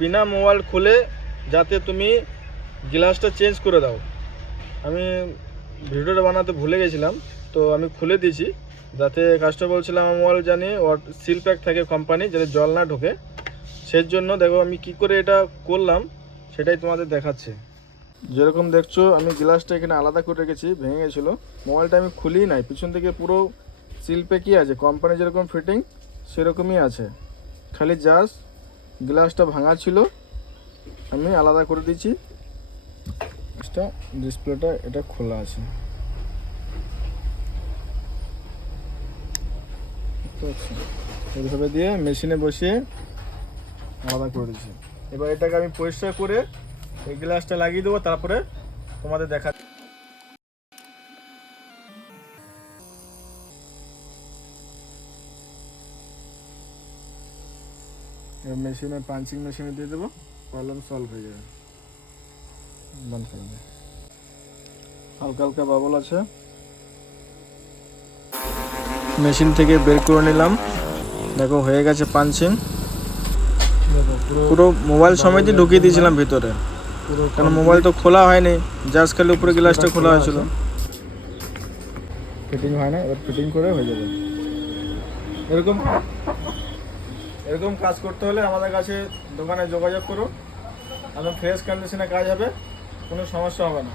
বিনা mobile খুলে যাতে তুমি গ্লাসটা চেঞ্জ করে দাও। আমি ভিডিওটা বানাতে ভুলে গেছিলাম, তো আমি খুলে দিয়েছি যাতে কাস্টমার বলছিলাম আমার মোবাইল জানি সিল প্যাক থাকে কোম্পানি, যাতে জল না ঢোকে। সেই জন্য দেখো আমি কি করে এটা করলাম সেটাই তোমাদের দেখাচ্ছি। যেরকম দেখছো আমি গ্লাসটা এখানে আলাদা করে রেখেছি, ভেঙে গেছিলো। মোবাইলটা আমি খুলিই নাই, পিছন থেকে পুরো সিল প্যাকই আছে, কোম্পানি যেরকম ফিটিং সেরকমই আছে। খালি জাস্ট গ্লাসটা ভাঙা ছিল, আমি আলাদা করে দিয়েছি। ডিসপ্লেটা এটা খোলা আছে, এইভাবে দিয়ে মেশিনে বসিয়ে আলাদা করে দিচ্ছি। এবার এটাকে আমি পরিষ্কার করে এই গ্লাসটা লাগিয়ে দেবো, তারপরে তোমাদের দেখা। মেশিনে পাঞ্চিং মেশিনে দিয়ে দেবো, প্রবলেম সলভ হয়ে যাবে। বন্ধ করে দেবো। হালকা হালকা বাবল আছে, মেশিন থেকে বের করে নিলাম। দেখো হয়ে গেছে পাঞ্চিং। পুরো মোবাইল সমেতই ঢুকিয়ে দিয়েছিলাম ভিতরে, কারণ মোবাইল তো খোলা হয়নি, জাস্ট খালি উপরে গ্লাসটা খোলা হয়েছিল। ফিটিং হয় না, এবার ফিটিং করে হয়ে যাবে। এরকম কাজ করতে হলে আমাদের কাছে দোকানে যোগাযোগ করো, একদম ফ্রেশ কন্ডিশনে কাজ হবে, কোনো সমস্যা হবে না।